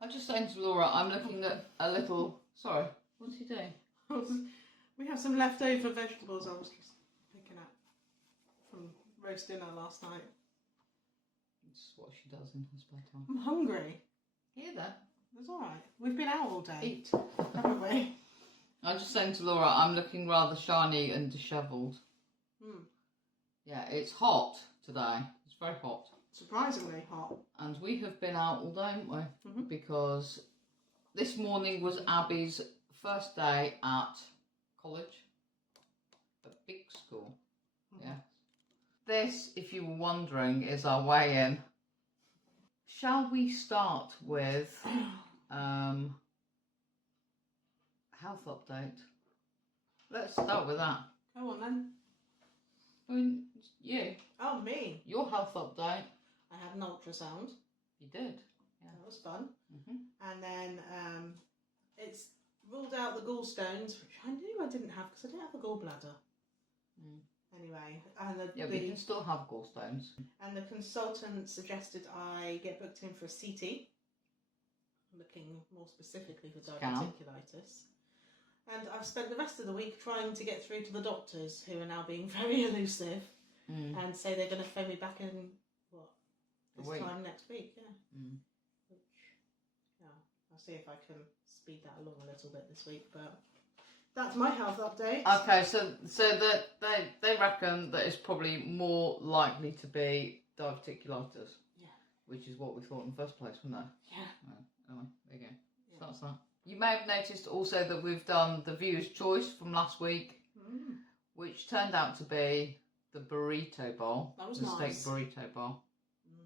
I'm just saying to Laura, I'm looking at a little... Sorry, what's he doing? We have some leftover vegetables I was just picking up from roast dinner last night. It's what she does in her spare time. I'm hungry. Hear that? It's alright. We've been out all day. Eat. Haven't we? I'm just saying to Laura, I'm looking rather shiny and dishevelled. Mm. Yeah, it's hot today. It's very hot. Surprisingly hot. And we have been out all day, haven't we? Because this morning was Abby's first day at college. A big school. Yeah. This, if you were wondering, is our way in. Shall we start with health update? Let's start with that. Go on then. You. Oh, me. Your health update. I had an ultrasound. You did. Yeah. That was fun. And then it's ruled out the gallstones, which I knew I didn't have because I didn't have a gallbladder. Anyway, and but you can still have gallstones. And the consultant suggested I get booked in for a CT, looking more specifically for diverticulitis. And I've spent the rest of the week trying to get through to the doctors, who are now being very elusive, and say they're going to phone me back in this time next week. Which, I'll see if I can speed that along a little bit this week, but. That's my health update. Okay, so that they reckon that it's probably more likely to be diverticulitis. Yeah. Which is what we thought in the first place, wasn't it? Yeah. Anyway, there you go. So that's that. You may have noticed also that we've done the viewer's choice from last week, which turned out to be the burrito bowl. That was the nice. Steak burrito bowl.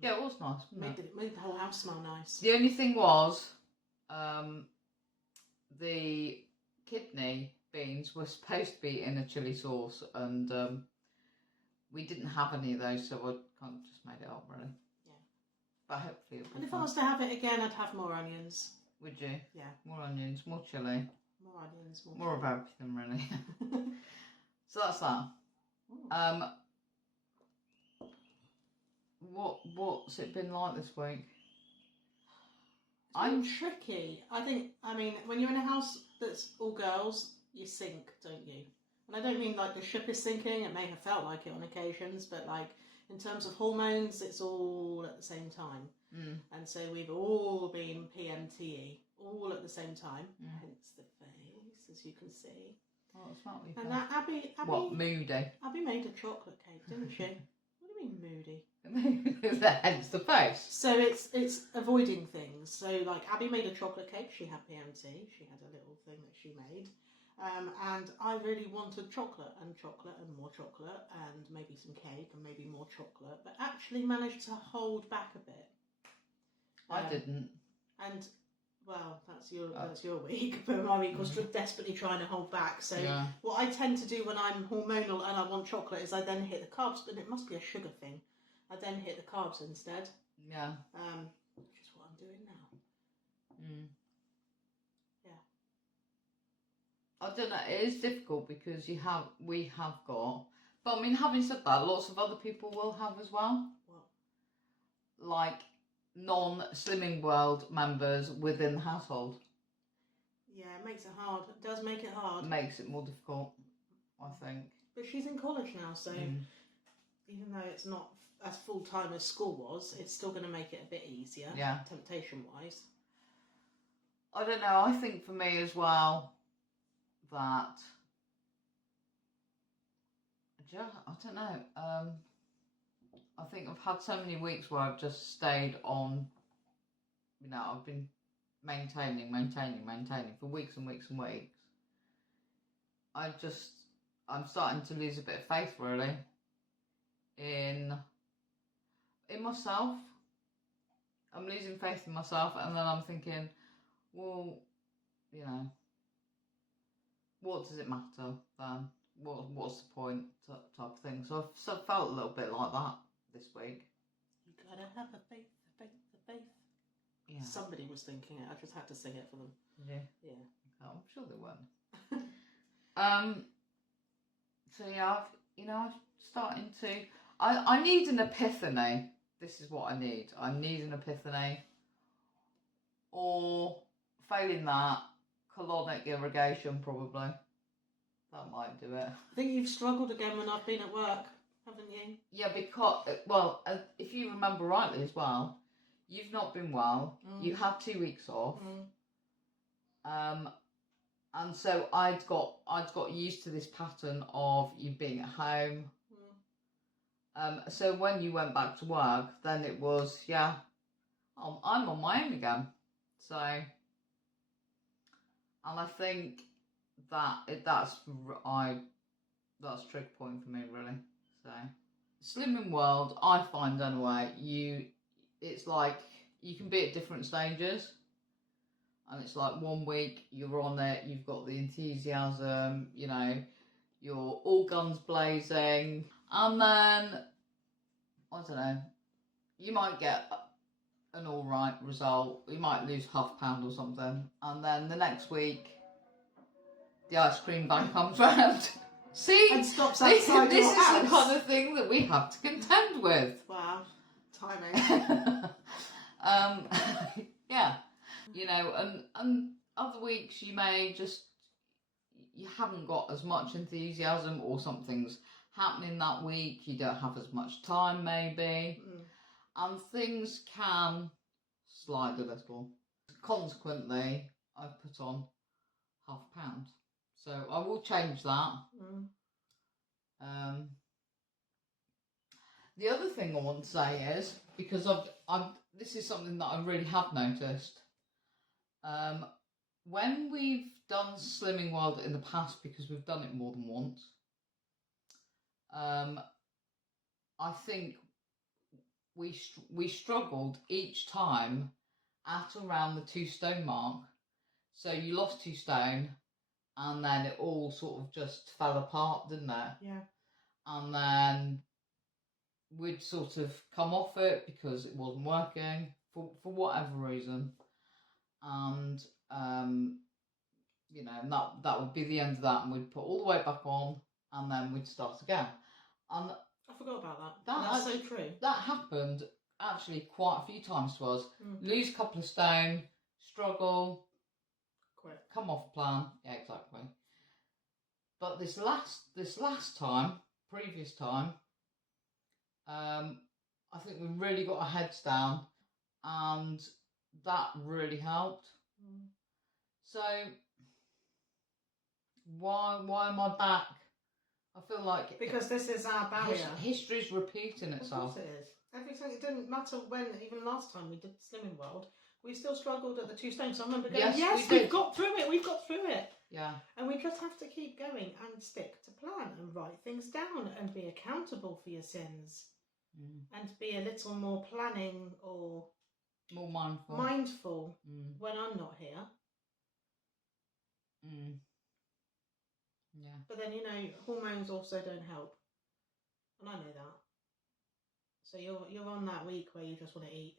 Yeah, it was nice, wasn't it? Made the whole house smell nice. The only thing was, the kidney beans were supposed to be in a chilli sauce, and we didn't have any of those, so I kind of just made it up, really. Yeah. But hopefully it'll be And if fun. I was to have it again, I'd have more onions. Would you? Yeah. More onions, more chilli. More onions, more of everything, really. So that's that. What's it been like this week? I'm tricky. I mean, when you're in a house that's all girls, you sink, don't you? And I don't mean like the ship is sinking. It may have felt like it on occasions, but like in terms of hormones, it's all at the same time. And so we've all been PMTE, all at the same time. Hence the face, as you can see. Oh, it's not and that Abby, what, moody? Abby made a chocolate cake, didn't she? What do you mean moody? Hence the face. So it's avoiding things. So like Abby made a chocolate cake. She had PMT. She had a little thing that she made. And I really wanted chocolate and more chocolate and maybe some cake and maybe more chocolate, but actually managed to hold back a bit. I didn't. And well, that's your week, but my week was desperately trying to hold back. So what I tend to do when I'm hormonal and I want chocolate is I then hit the carbs, but it must be a sugar thing. I then hit the carbs instead. Yeah. Which is what I'm doing now. I don't know, it is difficult because we have got, but I mean, having said that, lots of other people will have as well. What? Like non-Slimming World members within the household. Yeah, it makes it hard. It does make it hard. It makes it more difficult, I think. But she's in college now, so even though it's not as full-time as school was, it's still going to make it a bit easier, temptation-wise. I don't know, I think for me as well, that I don't know. I think I've had so many weeks where I've just stayed on. I've been maintaining for weeks and weeks and weeks. I'm starting to lose a bit of faith, really, in myself. I'm losing faith in myself, and then I'm thinking, well, what does it matter then? What's the point type of thing? So I've felt a little bit like that this week. You gotta have a faith. Yeah. Somebody was thinking it. I just had to sing it for them. Yeah. Yeah. Oh, I'm sure they weren't. So yeah, I'm starting to. I need an epiphany this is what I need. I need an epiphany. Or, failing that, colonic irrigation probably. That might do it. I think you've struggled again when I've been at work, haven't you? Yeah, because, well, if you remember rightly as well, you've not been well. You had 2 weeks off. And so I'd got used to this pattern of you being at home. So when you went back to work, then it was, yeah, I'm on my own again. So, and I think that's a trigger point for me, really. So, Slimming World, I find anyway, it's like you can be at different stages. And it's like 1 week you're on it, you've got the enthusiasm, you know, you're all guns blazing. And then, I don't know, you might get an alright result. You might lose half a pound or something. And then the next week, the ice cream van comes round. See? And stops this outside your is house. the kind of thing that we have to contend with. Wow. Timing. Yeah. You know, and other weeks you may you haven't got as much enthusiasm, or something's happening that week, you don't have as much time maybe, and things can slide a little. Consequently, I've put on half a pound, so I will change that. The other thing I want to say is, because this is something that I really have noticed. When we've done Slimming World in the past, because we've done it more than once, I think we struggled each time at around the 2 stone mark. So you lost 2 stone, and then it all sort of just fell apart, didn't it? Yeah. And then we'd sort of come off it because it wasn't working for whatever reason. And you know, that would be the end of that, and we'd put all the way back on, and then we'd start again. And I forgot about that. That's so true. That happened actually quite a few times to us. Lose a couple of stone, struggle, quit, come off plan. Yeah, exactly. But this last time, previous time, I think we really got our heads down, and that really helped. So why am I back? I feel like because this is our barrier. History's repeating itself. Of course it is. Everything. It didn't matter when. Even last time we did Slimming World, we still struggled at the 2 stones. So I remember going, "Yes, we've got through it. We've got through it." Yeah. And we just have to keep going and stick to plan and write things down and be accountable for your sins, and be a little more planning or more mindful when I'm not here. Yeah. But then, you know, hormones also don't help, and I know that. So you're on that week where you just want to eat.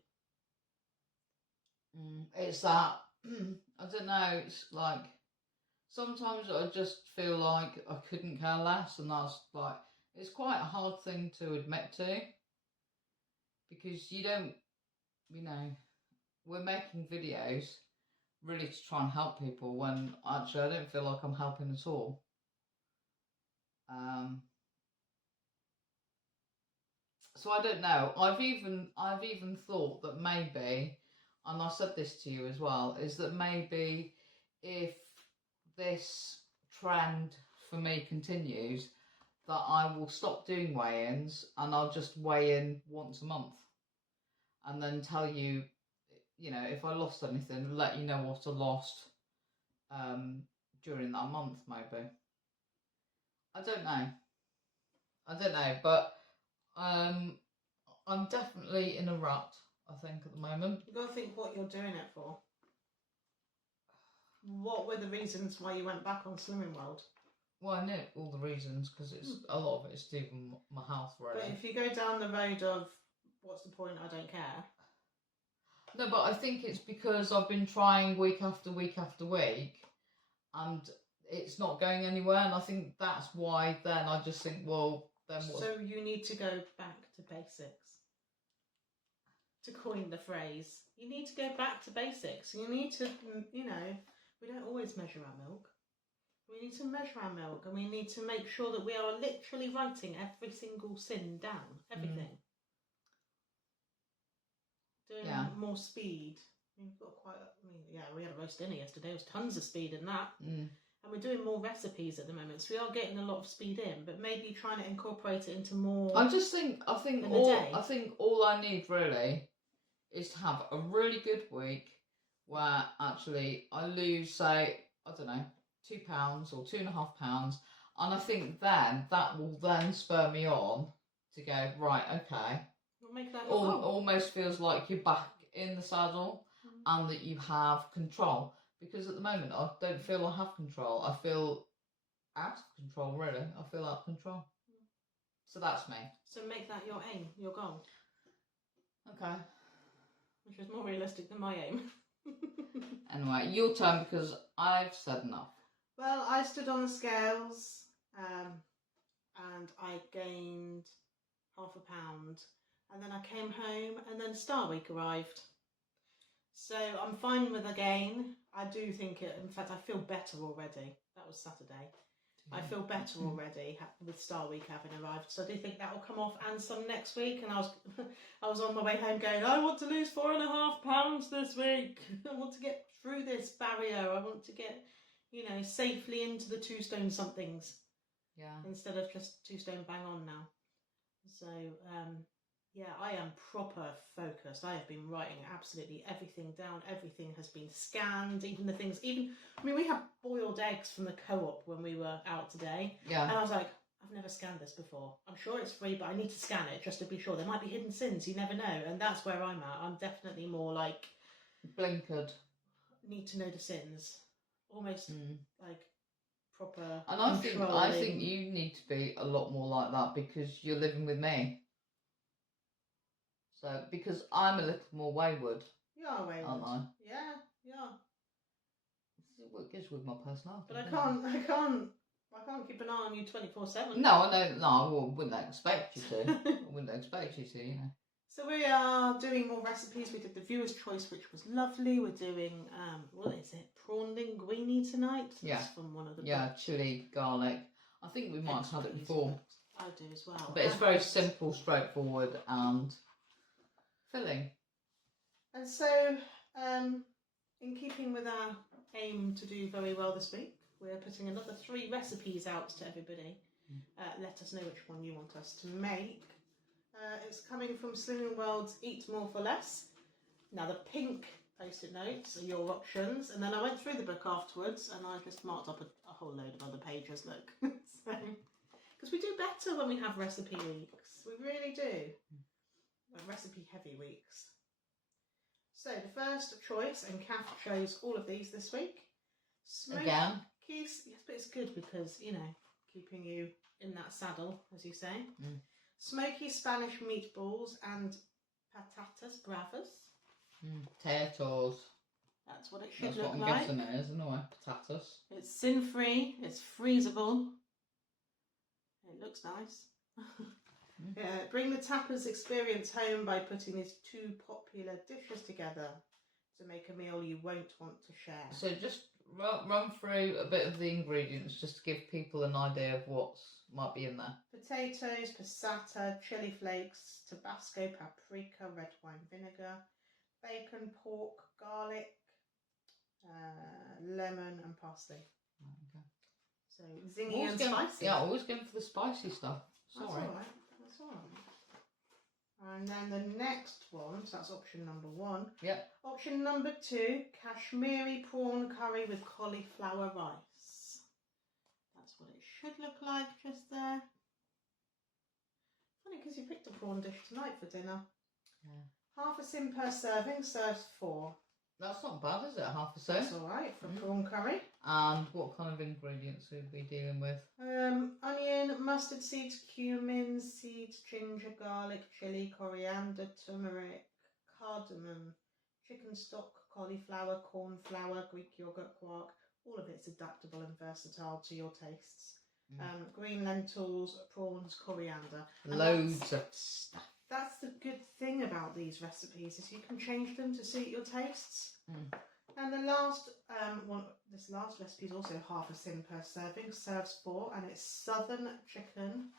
It's that I don't know. It's like sometimes I just feel like I couldn't care less, and that's like, it's quite a hard thing to admit to, because you don't, you know, we're making videos really to try and help people, when actually I don't feel like I'm helping at all. So I don't know. I've even thought that maybe, and I said this to you as well, is that maybe if this trend for me continues, that I will stop doing weigh-ins, and I'll just weigh in once a month, and then tell you, you know, if I lost anything, let you know what I lost during that month, maybe. I don't know, but I'm definitely in a rut, I think, at the moment. You've got to think what you're doing it for. What were the reasons why you went back on Slimming World? Well, I know all the reasons, because it's a lot of it is to do with my health, really. But if you go down the road of, what's the point, I don't care. No, but I think it's because I've been trying week after week after week, and it's not going anywhere, and I think that's why then I just think, well, then what? So you need to go back to basics. to coin the phrase. You need to go back to basics. You need to, we don't always measure our milk. We need to measure our milk, and we need to make sure that we are literally writing every single sin down. Everything. Doing more speed. We've got we had a roast dinner yesterday. There was tons of speed in that. And we're doing more recipes at the moment, so we are getting a lot of speed in, but maybe trying to incorporate it into more. I think all I need really is to have a really good week where actually I lose, say, I don't know, 2 pounds or 2.5 pounds, and I think then that will then spur me on to go, right, okay. We'll make that your goal. Almost feels like you're back in the saddle and that you have control. Because at the moment, I don't feel I have control. I feel out of control, really. I feel out of control. So that's me. So make that your aim, your goal. Okay. Which is more realistic than my aim. Anyway, your turn, because I've said enough. Well, I stood on the scales and I gained £0.5, and then I came home, and then Star Week arrived. So I'm fine with the gain. I do think in fact, I feel better already. That was Saturday. I feel better already with Star Week having arrived. So I do think that will come off and some next week. And I was on my way home going, I want to lose £4.5 this week. I want to get through this barrier. I want to get, safely into the 2 stone somethings. Yeah. Instead of just 2 stone bang on now. So, I am proper focused. I have been writing absolutely everything down. Everything has been scanned, even the things, we had boiled eggs from the co-op when we were out today. Yeah. And I was like, I've never scanned this before. I'm sure it's free, but I need to scan it just to be sure. There might be hidden sins, you never know. And that's where I'm at. I'm definitely more like... blinkered. Need to know the sins. Almost like proper And I think you need to be a lot more like that because you're living with me. So, because I'm a little more wayward. You are wayward. Aren't I? Yeah, you are. This is what goes with my personality. But I can't keep an eye on you 24/7. No, I know. No, I wouldn't expect you to. I wouldn't expect you to, So we are doing more recipes. We did the viewer's choice, which was lovely. We're doing, what is it? Prawn linguine tonight. Yeah. That's from one of the books. Chili, garlic. I think we might have had it before. I do as well. But it's very simple, straightforward, and filling. And so, in keeping with our aim to do very well this week, we're putting another 3 recipes out to everybody. Let us know which one you want us to make. It's coming from Slimming World's Eat More for Less. Now, the pink post-it notes are your options, and then I went through the book afterwards, and I just marked up a whole load of other pages, look. Because we do better when we have recipe weeks. We really do. Recipe-heavy weeks. So, the first choice, and Kath chose all of these this week. Again? Yes, but it's good because, keeping you in that saddle, as you say. Smoky Spanish meatballs and patatas bravas. Potatoes. That's what it should That's look what I'm like. guessing it is, isn't it? Potatoes. It's sin-free, it's freezable. It looks nice. Bring the tapas experience home by putting these 2 popular dishes together to make a meal you won't want to share. So just run through a bit of the ingredients just to give people an idea of what might be in there. Potatoes, passata, chili flakes, Tabasco, paprika, red wine vinegar, bacon, pork, garlic, lemon and parsley. Okay. So zingy and spicy. Yeah, always going for the spicy stuff. Sorry. That's alright. That's alright. And then the next one, so that's option number 1. Yep. Option number 2, Kashmiri prawn curry with cauliflower rice. That's what it should look like just there. Funny because you picked a prawn dish tonight for dinner. Yeah. Half a sin per serving, serves 4. That's not bad, is it? Half a cent. That's alright for prawn curry. And what kind of ingredients would we be dealing with? Onion, mustard seeds, cumin seeds, ginger, garlic, chilli, coriander, turmeric, cardamom, chicken stock, cauliflower, corn flour, Greek yogurt, quark. All of it's adaptable and versatile to your tastes. Green lentils, prawns, coriander. Loads of stuff. That's the good thing about these recipes, is you can change them to suit your tastes. And the last one, this last recipe is also half a sin per serving, serves 4, and it's southern chicken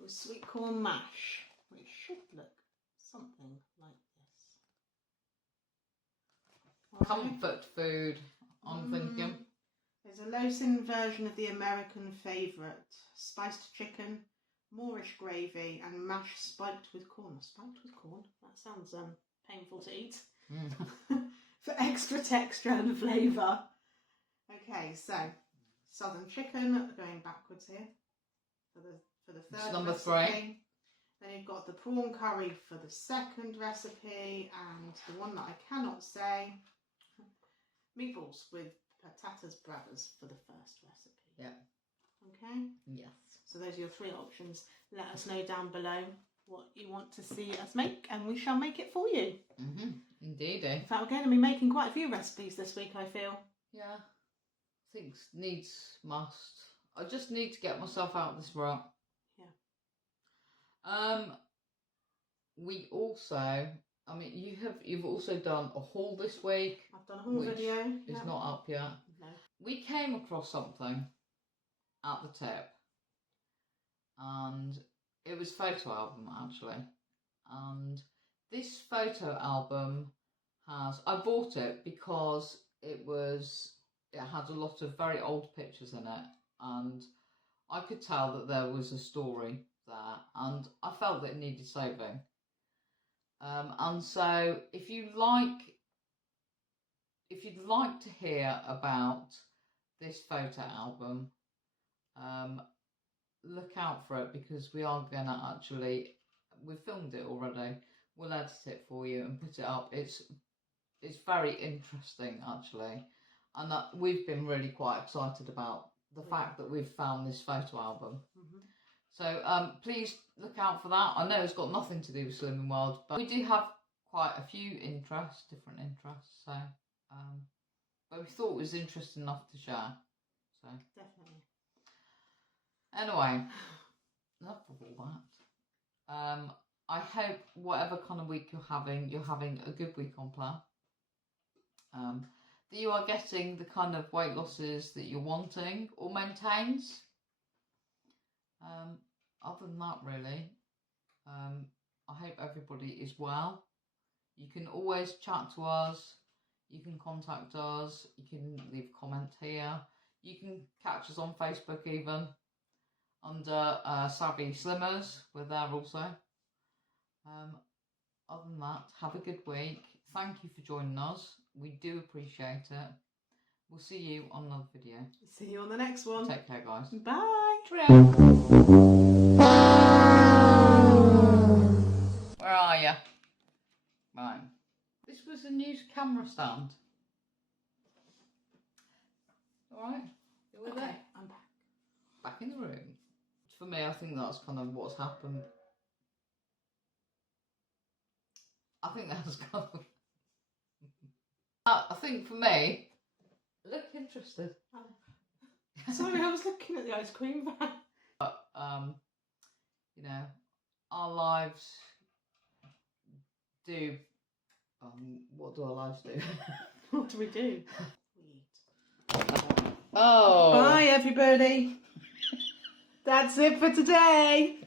with sweet corn mash, which should look something like this. Comfort food, I'm thinking. There's a low-sin version of the American favourite. Spiced chicken, Moorish gravy, and mash spiked with corn. Spiked with corn? That sounds painful to eat. For extra texture and flavour. Okay, so southern chicken, going backwards here for the third number recipe. 3. Then you've got the prawn curry for the second recipe, and the one that I cannot say, meatballs with patatas bravas for the first recipe. Yeah. Okay? Yes. So those are your 3 options. Let us know down below what you want to see us make, and we shall make it for you. Indeed. In fact, we're going to be making quite a few recipes this week, I feel. Yeah. Things needs must. I just need to get myself out of this rut. Yeah. We also, I mean, you've also done a haul this week. I've done a haul video. It's not up yet. No. We came across something at the tip, and it was a photo album actually, and this photo album I bought it because it had a lot of very old pictures in it, and I could tell that there was a story there, and I felt that it needed saving. And so if you'd like to hear about this photo album, look out for it, because we are gonna we've filmed it already. We'll edit it for you and put it up. It's very interesting actually, and we've been really quite excited about the fact that we've found this photo album. So please look out for that. I know it's got nothing to do with Slimming World, but we do have quite a few different interests. So, but we thought it was interesting enough to share. So Definitely. Anyway, enough of all that. I hope whatever kind of week you're having a good week on plan. That you are getting the kind of weight losses that you're wanting or maintains. Other than that, really, I hope everybody is well. You can always chat to us. You can contact us. You can leave a comment here. You can catch us on Facebook even, under Savvy Slimmers. We're there also. Other than that, have a good week. Thank you for joining us. We do appreciate it. We'll see you on another video. See you on the next one. Take care, guys. Bye. Where are you? Right. This was a new camera stand. Alright. You were there? I'm back. Back in the room. For me, I think that's kind of what's happened. I think that's kind of... I think for me... Look interested. Sorry, I was looking at the ice cream van. But, you know, our lives do... what do our lives do? What do we do? We eat. Oh! Bye, everybody. That's it for today.